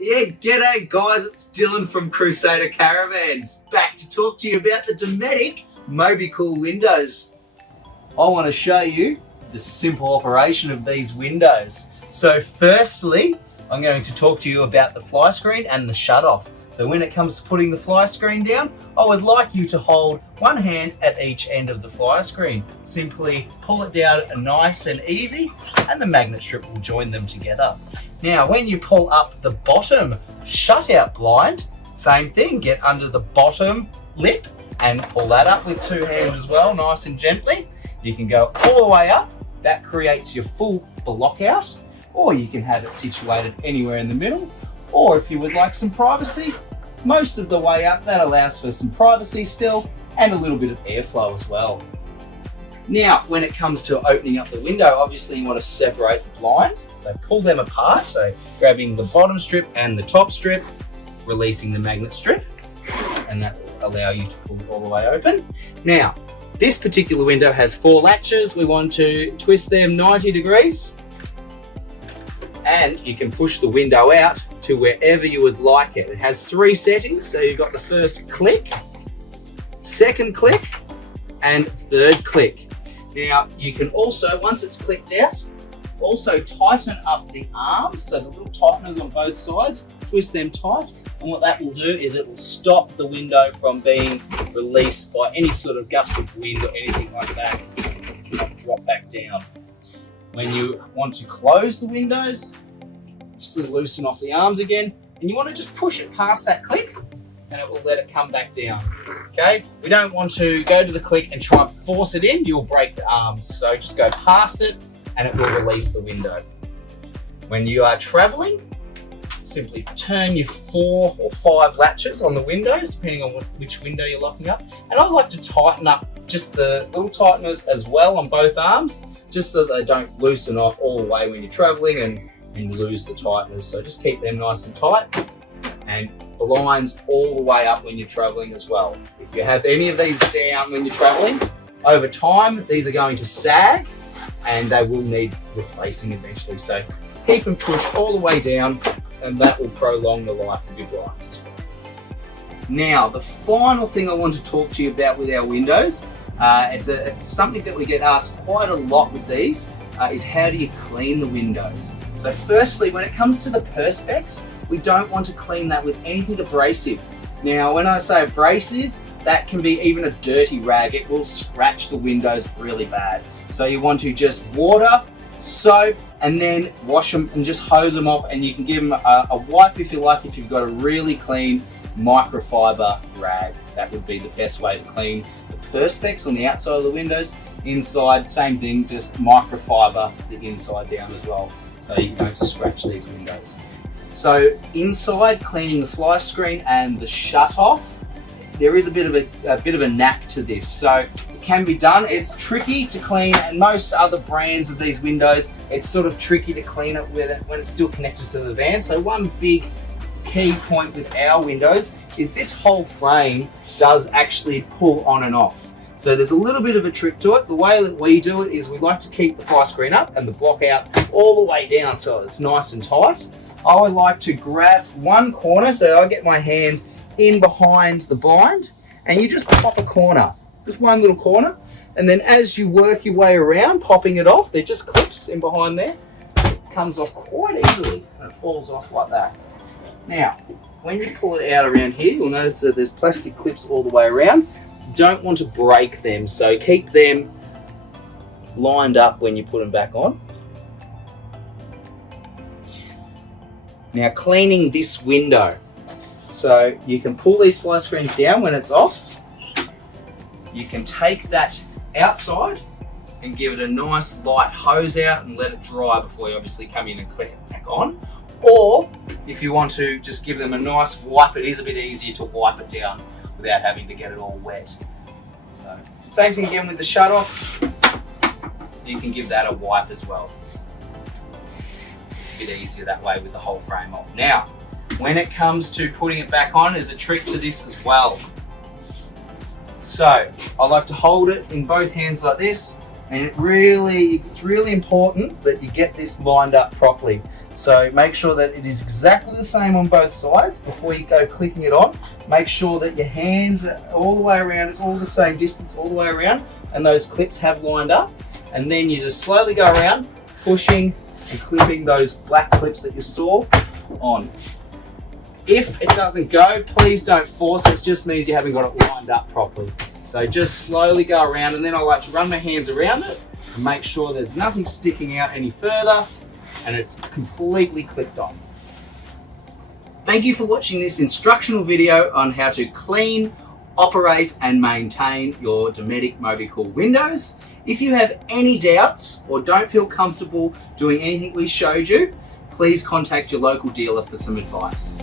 Yeah, g'day guys, it's Dylan from Crusader Caravans, back to talk to you about the Dometic Mobicool windows. I want to show you the simple operation of these windows. So firstly, I'm going to talk to you about the fly screen and the shut-off. So when it comes to putting the fly screen down, I would like you to hold one hand at each end of the fly screen. Simply pull it down nice and easy, and the magnet strip will join them together. Now, when you pull up the bottom shutout blind, same thing, get under the bottom lip and pull that up with two hands as well, nice and gently. You can go all the way up, that creates your full block out, or you can have it situated anywhere in the middle, or if you would like some privacy, most of the way up, that allows for some privacy still and a little bit of airflow as well. Now, when it comes to opening up the window, obviously you want to separate the blind, so pull them apart, so grabbing the bottom strip and the top strip, releasing the magnet strip, and that will allow you to pull it all the way open. Now, this particular window has 4 latches. We want to twist them 90 degrees, and you can push the window out to wherever you would like it. It has 3 settings, so you've got the first click, second click, and third click. Now, you can also, once it's clicked out, also tighten up the arms, so the little tighteners on both sides, twist them tight, and what that will do is it will stop the window from being released by any sort of gust of wind or anything like that. It will not drop back down. When you want to close the windows, just loosen off the arms again, and you want to just push it past that click, and it will let it come back down. Okay, we don't want to go to the click and try and force it in, you'll break the arms. So just go past it and it will release the window. When you are traveling, simply turn your 4 or 5 latches on the windows, depending on which window you're locking up. And I like to tighten up just the little tighteners as well on both arms, just so that they don't loosen off all the way when you're traveling and lose the tighteners. So just keep them nice and tight, and blinds all the way up when you're traveling as well. If you have any of these down when you're traveling, over time these are going to sag and they will need replacing eventually. So keep them pushed all the way down, and that will prolong the life of your blinds as well. Now, the final thing I want to talk to you about with our windows, it's something that we get asked quite a lot with these, is how do you clean the windows? So firstly, when it comes to the Perspex, we don't want to clean that with anything abrasive. Now, when I say abrasive, that can be even a dirty rag. It will scratch the windows really bad. So you want to just water, soap, and then wash them and just hose them off, and you can give them a wipe if you like, if you've got a really clean microfiber rag. That would be the best way to clean the Perspex on the outside of the windows. Inside, same thing, just microfiber the inside down as well, so you don't scratch these windows. So inside, cleaning the fly screen and the shut-off, there is a bit of a knack to this. So it can be done. It's tricky to clean, and most other brands of these windows, it's sort of tricky to clean it when it's still connected to the van. So one big key point with our windows is this whole frame does actually pull on and off. So there's a little bit of a trick to it. The way that we do it is we like to keep the fly screen up and the block out all the way down so it's nice and tight. I would like to grab one corner, so I get my hands in behind the blind, and you just pop a corner, just one little corner, and then as you work your way around, popping it off, there just clips in behind there. It comes off quite easily, and it falls off like that. Now, when you pull it out around here, you'll notice that there's plastic clips all the way around. You don't want to break them, so keep them lined up when you put them back on. Now, cleaning this window. So you can pull these fly screens down when it's off. You can take that outside and give it a nice light hose out and let it dry before you obviously come in and click it back on. Or if you want to just give them a nice wipe, it is a bit easier to wipe it down without having to get it all wet. So same thing again with the shut off. You can give that a wipe as well. It's a bit easier that way with the whole frame off. Now, when it comes to putting it back on, there's a trick to this as well. So I like to hold it in both hands like this, And it's really important that you get this lined up properly. So make sure that it is exactly the same on both sides before you go clicking it on. Make sure that your hands are all the way around, it's all the same distance all the way around, and those clips have lined up. And then you just slowly go around, pushing and clipping those black clips that you saw on. If it doesn't go, please don't force it. It just means you haven't got it lined up properly. So just slowly go around, and then I like to run my hands around it and make sure there's nothing sticking out any further and it's completely clipped on. Thank you for watching this instructional video on how to clean, operate and maintain your Dometic MobiCool windows. If you have any doubts or don't feel comfortable doing anything we showed you, please contact your local dealer for some advice.